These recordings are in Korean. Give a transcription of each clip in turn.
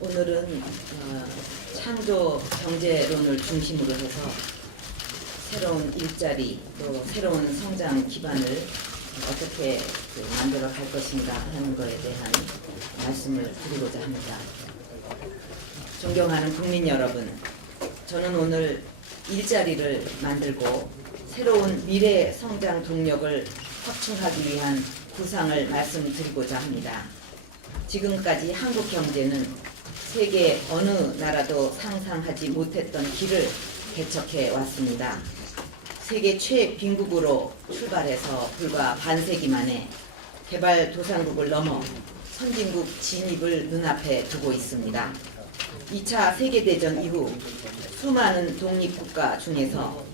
오늘은 창조 경제론을 중심으로 해서 새로운 일자리 또 새로운 성장 기반을 어떻게 만들어 갈 것인가 하는 것에 대한 말씀을 드리고자 합니다. 존경하는 국민 여러분, 저는 오늘 일자리를 만들고 새로운 미래 성장 동력을 확충하기 위한 구상을 말씀드리고자 합니다. 지금까지 한국 경제는 세계 어느 나라도 상상하지 못했던 길을 개척해 왔습니다. 세계 최빈국으로 출발해서 불과 반세기 만에 개발도상국을 넘어 선진국 진입을 눈앞에 두고 있습니다. 2차 세계대전 이후 수많은 독립국가 중에서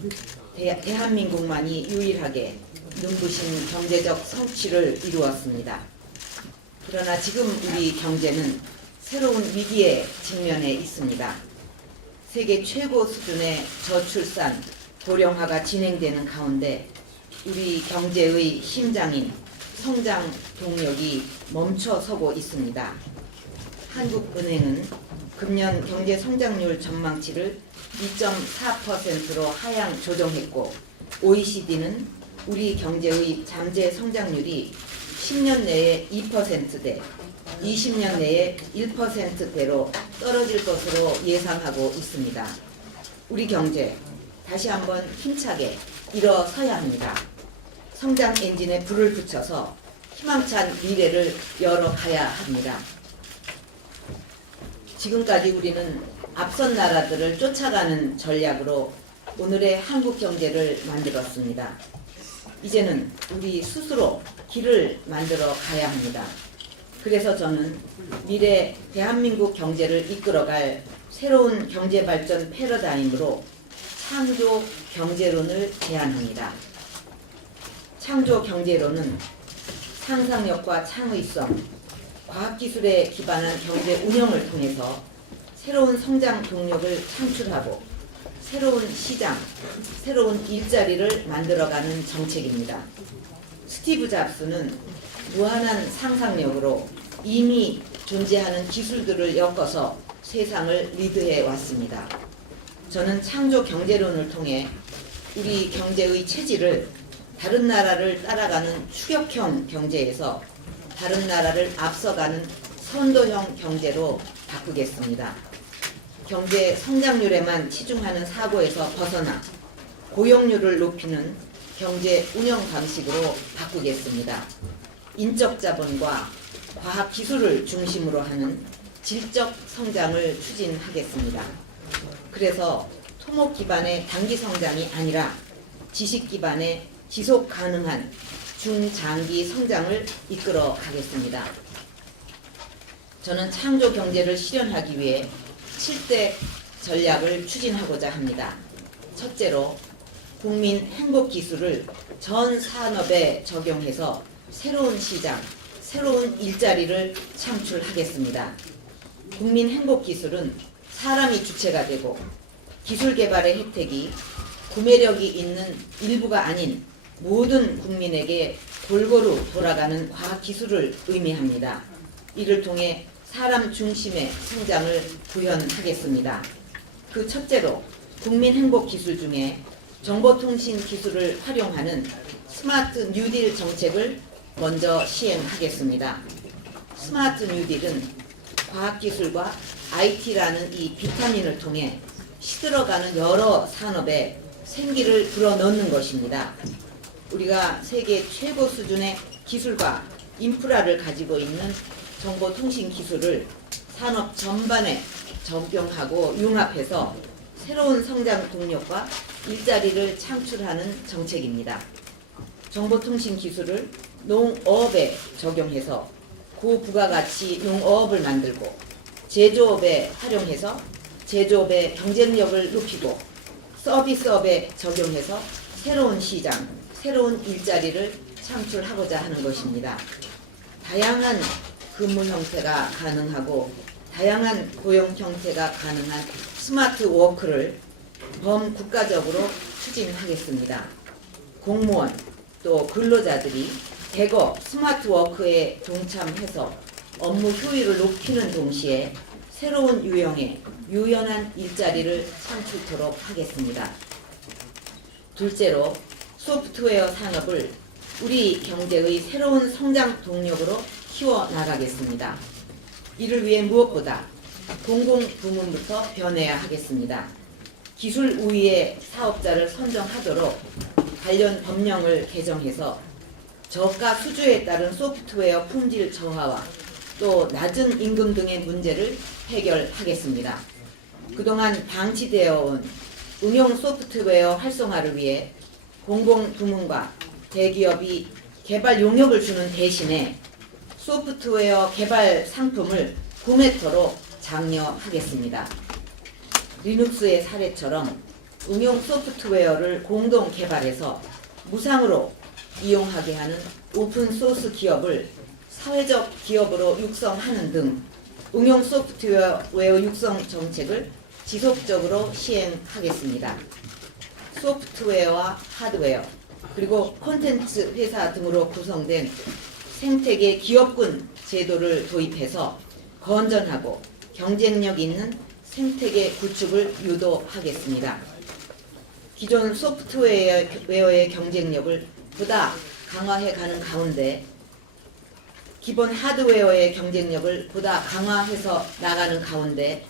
대한민국만이 유일하게 눈부신 경제적 성취를 이루었습니다. 그러나 지금 우리 경제는 새로운 위기에 직면해 있습니다. 세계 최고 수준의 저출산, 고령화가 진행되는 가운데 우리 경제의 심장인 성장 동력이 멈춰서고 있습니다. 한국은행은 금년 경제 성장률 전망치를 2.4%로 하향 조정했고, OECD는 우리 경제의 잠재 성장률이 10년 내에 2%대, 20년 내에 1%대로 떨어질 것으로 예상하고 있습니다. 우리 경제 다시 한번 힘차게 일어서야 합니다. 성장 엔진에 불을 붙여서 희망찬 미래를 열어가야 합니다. 지금까지 우리는 앞선 나라들을 쫓아가는 전략으로 오늘의 한국 경제를 만들었습니다. 이제는 우리 스스로 길을 만들어 가야 합니다. 그래서 저는 미래 대한민국 경제를 이끌어갈 새로운 경제발전 패러다임으로 창조 경제론을 제안합니다. 창조 경제론은 상상력과 창의성, 과학기술에 기반한 경제 운영을 통해서 새로운 성장 동력을 창출하고 새로운 시장, 새로운 일자리를 만들어가는 정책입니다. 스티브 잡스는 무한한 상상력으로 이미 존재하는 기술들을 엮어서 세상을 리드해 왔습니다. 저는 창조 경제론을 통해 우리 경제의 체질을 다른 나라를 따라가는 추격형 경제에서 다른 나라를 앞서가는 선도형 경제로 바꾸겠습니다. 경제 성장률에만 치중하는 사고에서 벗어나 고용률을 높이는 경제 운영 방식으로 바꾸겠습니다. 인적 자본과 과학 기술을 중심으로 하는 질적 성장을 추진하겠습니다. 그래서 토목 기반의 단기 성장이 아니라 지식 기반의 지속 가능한 중장기 성장을 이끌어 가겠습니다. 저는 창조 경제를 실현하기 위해 7대 전략을 추진하고자 합니다. 첫째로 국민 행복 기술을 전 산업에 적용해서 새로운 시장, 새로운 일자리를 창출하겠습니다. 국민 행복 기술은 사람이 주체가 되고 기술 개발의 혜택이 구매력이 있는 일부가 아닌 모든 국민에게 골고루 돌아가는 과학 기술을 의미합니다. 이를 통해 사람 중심의 성장을 구현하겠습니다. 그 첫째로 국민 행복 기술 중에 정보통신 기술을 활용하는 스마트 뉴딜 정책을 먼저 시행하겠습니다. 스마트 뉴딜은 과학기술과 IT라는 이 비타민을 통해 시들어가는 여러 산업에 생기를 불어넣는 것입니다. 우리가 세계 최고 수준의 기술과 인프라를 가지고 있는 정보통신 기술을 산업 전반에 적용하고 융합해서 새로운 성장 동력과 일자리를 창출하는 정책입니다. 정보통신 기술을 농업에 적용해서 고부가가치 농업을 만들고 제조업에 활용해서 제조업의 경쟁력을 높이고 서비스업에 적용해서 새로운 시장, 새로운 일자리를 창출하고자 하는 것입니다. 다양한 근무 형태가 가능하고 다양한 고용 형태가 가능한 스마트 워크를 범국가적으로 추진하겠습니다. 공무원, 또 근로자들이 대거 스마트워크에 동참해서 업무 효율을 높이는 동시에 새로운 유형의 유연한 일자리를 창출토록 하겠습니다. 둘째로 소프트웨어 산업을 우리 경제의 새로운 성장 동력으로 키워나가겠습니다. 이를 위해 무엇보다 공공부문부터 변해야 하겠습니다. 기술 우위의 사업자를 선정하도록 관련 법령을 개정해서 저가 수주에 따른 소프트웨어 품질 저하와 또 낮은 임금 등의 문제를 해결하겠습니다. 그동안 방치되어 온 응용 소프트웨어 활성화를 위해 공공부문과 대기업이 개발 용역을 주는 대신에 소프트웨어 개발 상품을 구매토록 장려하겠습니다. 리눅스의 사례처럼 응용 소프트웨어를 공동 개발해서 무상으로 이용하게 하는 오픈소스 기업을 사회적 기업으로 육성하는 등 응용 소프트웨어 육성 정책을 지속적으로 시행하겠습니다. 소프트웨어와 하드웨어 그리고 콘텐츠 회사 등으로 구성된 생태계 기업군 제도를 도입해서 건전하고 경쟁력 있는 생태계 구축을 유도하겠습니다. 기존 소프트웨어의 경쟁력을 보다 강화해가는 가운데 기본 하드웨어의 경쟁력을 보다 강화해서 나가는 가운데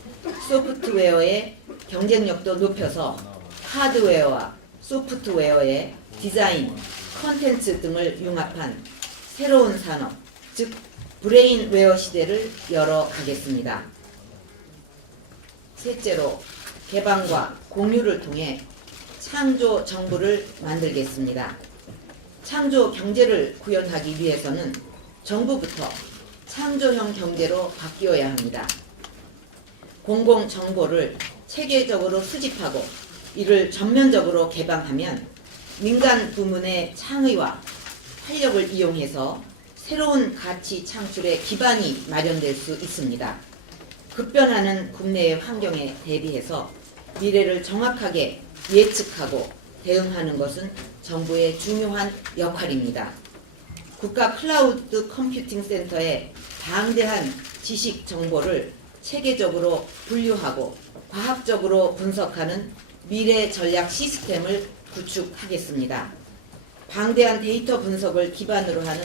소프트웨어의 경쟁력도 높여서 하드웨어와 소프트웨어의 디자인, 컨텐츠 등을 융합한 새로운 산업, 즉 브레인웨어 시대를 열어가겠습니다. 셋째로 개방과 공유를 통해 창조 정부를 만들겠습니다. 창조 경제를 구현하기 위해서는 정부부터 창조형 경제로 바뀌어야 합니다. 공공정보를 체계적으로 수집하고 이를 전면적으로 개방하면 민간 부문의 창의와 활력을 이용해서 새로운 가치 창출의 기반이 마련될 수 있습니다. 급변하는 국내의 환경에 대비해서 미래를 정확하게 예측하고 대응하는 것은 정부의 중요한 역할입니다. 국가 클라우드 컴퓨팅 센터의 방대한 지식 정보를 체계적으로 분류하고 과학적으로 분석하는 미래 전략 시스템을 구축하겠습니다. 방대한 데이터 분석을 기반으로 하는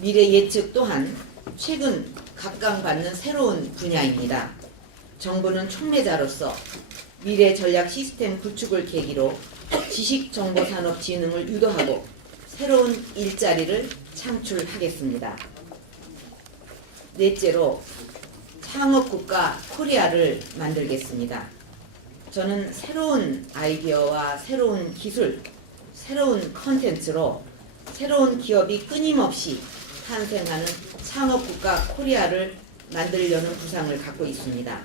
미래 예측 또한 최근 각광받는 새로운 분야입니다. 정부는 촉매자로서 미래 전략 시스템 구축을 계기로 지식정보산업 진흥을 유도하고 새로운 일자리를 창출하겠습니다. 넷째로 창업국가 코리아를 만들겠습니다. 저는 새로운 아이디어와 새로운 기술, 새로운 컨텐츠로 새로운 기업이 끊임없이 탄생하는 창업국가 코리아를 만들려는 구상을 갖고 있습니다.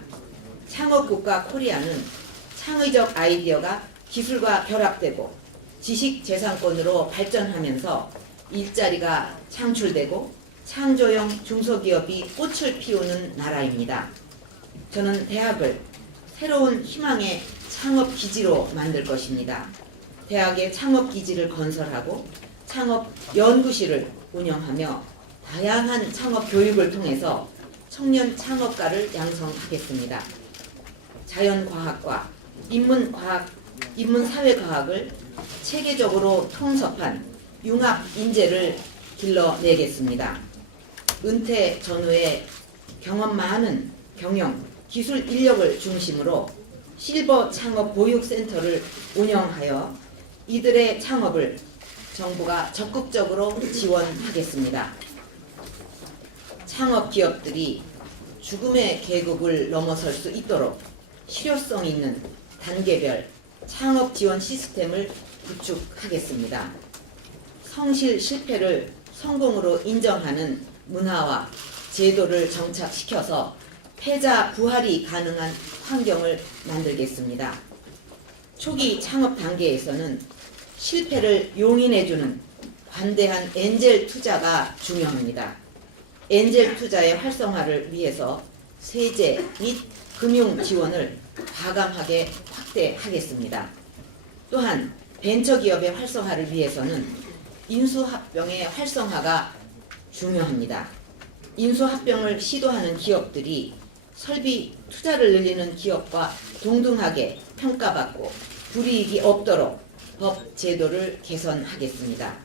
창업국가 코리아는 창의적 아이디어가 기술과 결합되고 지식재산권으로 발전하면서 일자리가 창출되고 창조형 중소기업이 꽃을 피우는 나라입니다. 저는 대학을 새로운 희망의 창업기지로 만들 것입니다. 대학의 창업기지를 건설하고 창업연구실을 운영하며 다양한 창업 교육을 통해서 청년 창업가를 양성하겠습니다. 자연과학과 인문사회과학을 체계적으로 통섭한 융합 인재를 길러내겠습니다. 은퇴 전후에 경험 많은 경영, 기술 인력을 중심으로 실버 창업 보육센터를 운영하여 이들의 창업을 정부가 적극적으로 지원하겠습니다. 창업 기업들이 죽음의 계곡을 넘어설 수 있도록 실효성 있는 단계별 창업 지원 시스템을 구축하겠습니다. 성실 실패를 성공으로 인정하는 문화와 제도를 정착시켜서 패자 부활이 가능한 환경을 만들겠습니다. 초기 창업 단계에서는 실패를 용인해주는 관대한 엔젤 투자가 중요합니다. 엔젤 투자의 활성화를 위해서 세제 및 금융 지원을 과감하게 확대하겠습니다. 또한 벤처기업의 활성화를 위해서는 인수합병의 활성화가 중요합니다. 인수합병을 시도하는 기업들이 설비 투자를 늘리는 기업과 동등하게 평가받고 불이익이 없도록 법 제도를 개선하겠습니다.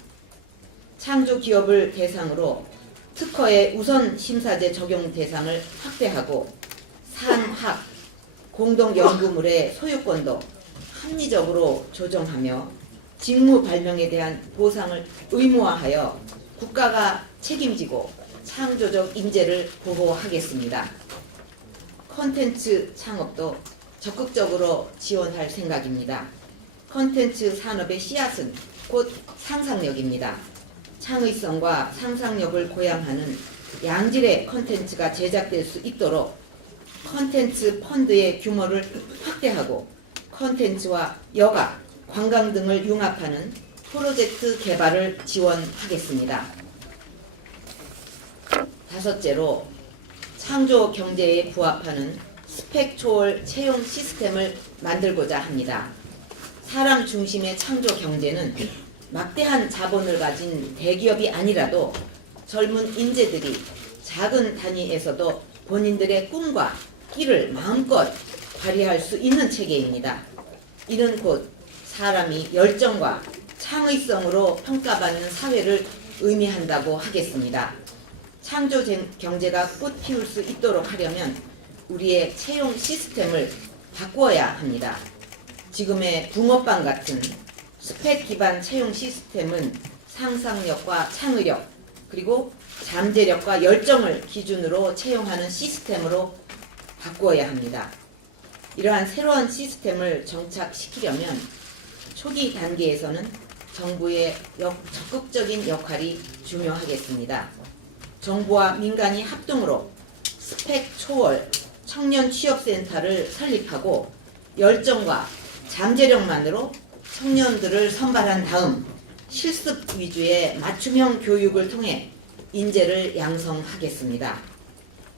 창조 기업을 대상으로 특허의 우선 심사제 적용 대상을 확대하고 산학 공동연구물의 소유권도 합리적으로 조정하며 직무 발명에 대한 보상을 의무화하여 국가가 책임지고 창조적 인재를 보호하겠습니다. 콘텐츠 창업도 적극적으로 지원할 생각입니다. 콘텐츠 산업의 씨앗은 곧 상상력입니다. 창의성과 상상력을 고양하는 양질의 콘텐츠가 제작될 수 있도록 콘텐츠 펀드의 규모를 확대하고 콘텐츠와 여가, 관광 등을 융합하는 프로젝트 개발을 지원하겠습니다. 다섯째로 창조 경제에 부합하는 스펙 초월 채용 시스템을 만들고자 합니다. 사람 중심의 창조 경제는 막대한 자본을 가진 대기업이 아니라도 젊은 인재들이 작은 단위에서도 본인들의 꿈과 끼를 마음껏 발휘할 수 있는 체계입니다. 이는 곧 사람이 열정과 창의성으로 평가받는 사회를 의미한다고 하겠습니다. 창조 경제가 꽃 피울 수 있도록 하려면 우리의 채용 시스템을 바꾸어야 합니다. 지금의 붕어빵 같은 스펙 기반 채용 시스템은 상상력과 창의력 그리고 잠재력과 열정을 기준으로 채용하는 시스템으로 바꾸어야 합니다. 이러한 새로운 시스템을 정착시키려면 초기 단계에서는 정부의 적극적인 역할이 중요하겠습니다. 정부와 민간이 합동으로 스펙 초월 청년 취업센터를 설립하고 열정과 잠재력만으로 청년들을 선발한 다음 실습 위주의 맞춤형 교육을 통해 인재를 양성하겠습니다.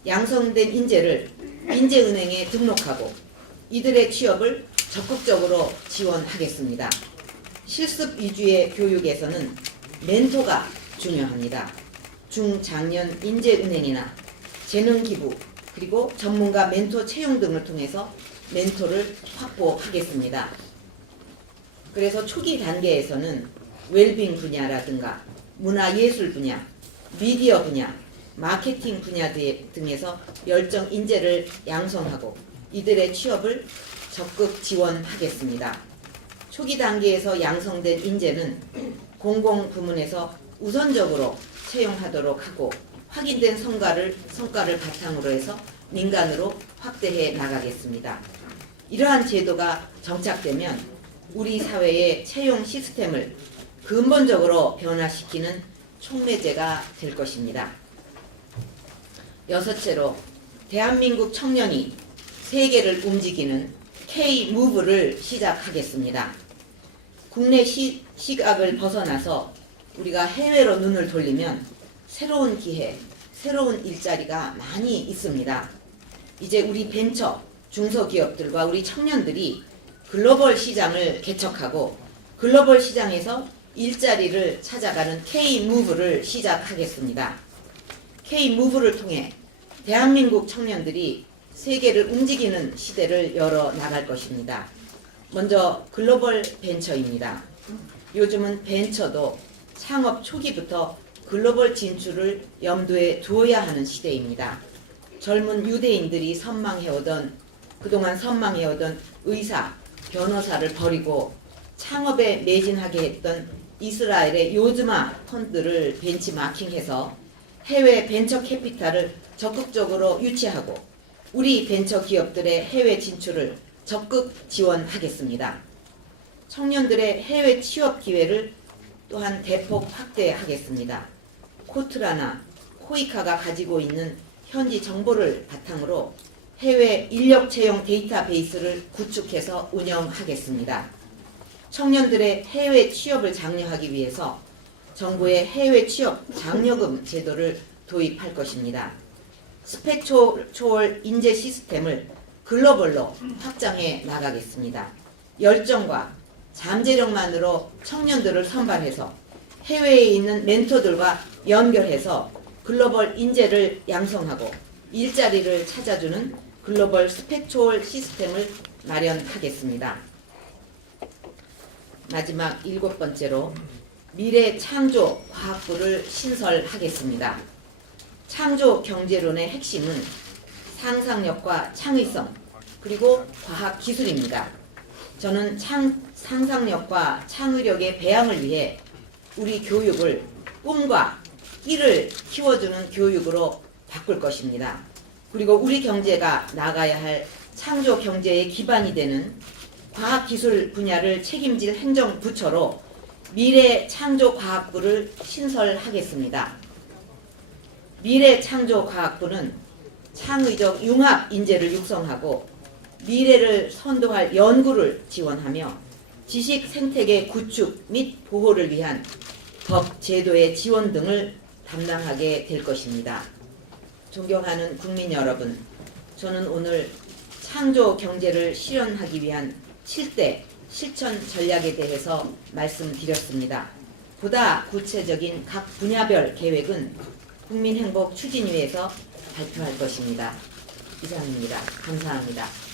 양성된 인재를 인재은행에 등록하고 이들의 취업을 적극적으로 지원하겠습니다. 실습 위주의 교육에서는 멘토가 중요합니다. 중장년 인재은행이나 재능기부 그리고 전문가 멘토 채용 등을 통해서 멘토를 확보하겠습니다. 그래서 초기 단계에서는 웰빙 분야라든가 문화예술 분야, 미디어 분야, 마케팅 분야 등에서 열정 인재를 양성하고 이들의 취업을 적극 지원하겠습니다. 초기 단계에서 양성된 인재는 공공부문에서 우선적으로 채용하도록 하고 확인된 성과를 바탕으로 해서 민간으로 확대해 나가겠습니다. 이러한 제도가 정착되면 우리 사회의 채용 시스템을 근본적으로 변화시키는 촉매제가 될 것입니다. 여섯째로 대한민국 청년이 세계를 움직이는 K-무브를 시작하겠습니다. 국내 시각을 벗어나서 우리가 해외로 눈을 돌리면 새로운 기회, 새로운 일자리가 많이 있습니다. 이제 우리 벤처, 중소기업들과 우리 청년들이 글로벌 시장을 개척하고 글로벌 시장에서 일자리를 찾아가는 K-무브를 시작하겠습니다. K-무브를 통해 대한민국 청년들이 세계를 움직이는 시대를 열어 나갈 것입니다. 먼저 글로벌 벤처입니다. 요즘은 벤처도 창업 초기부터 글로벌 진출을 염두에 두어야 하는 시대입니다. 젊은 유대인들이 그동안 선망해오던 의사, 변호사를 버리고 창업에 매진하게 했던 이스라엘의 요즈마 펀드를 벤치마킹해서 해외 벤처 캐피탈을 적극적으로 유치하고 우리 벤처 기업들의 해외 진출을 적극 지원하겠습니다. 청년들의 해외 취업 기회를 또한 대폭 확대하겠습니다. 코트라나 코이카가 가지고 있는 현지 정보를 바탕으로 해외 인력 채용 데이터베이스를 구축해서 운영하겠습니다. 청년들의 해외 취업을 장려하기 위해서 정부의 해외 취업 장려금 제도를 도입할 것입니다. 스펙 초월 인재 시스템을 글로벌로 확장해 나가겠습니다. 열정과 잠재력만으로 청년들을 선발해서 해외에 있는 멘토들과 연결해서 글로벌 인재를 양성하고 일자리를 찾아주는 글로벌 스펙초월 시스템을 마련하겠습니다. 마지막 7번째로 미래 창조 과학부를 신설하겠습니다. 창조 경제론의 핵심은 상상력과 창의성 그리고 과학 기술입니다. 저는 상상력과 창의력의 배양을 위해 우리 교육을 꿈과 끼를 키워주는 교육으로 바꿀 것입니다. 그리고 우리 경제가 나가야 할 창조 경제의 기반이 되는 과학기술 분야를 책임질 행정부처로 미래창조과학부를 신설하겠습니다. 미래창조과학부는 창의적 융합 인재를 육성하고 미래를 선도할 연구를 지원하며 지식 생태계 구축 및 보호를 위한 법, 제도의 지원 등을 담당하게 될 것입니다. 존경하는 국민 여러분, 저는 오늘 창조 경제를 실현하기 위한 7대 실천 전략에 대해서 말씀드렸습니다. 보다 구체적인 각 분야별 계획은 국민행복 추진위에서 발표할 것입니다. 이상입니다. 감사합니다.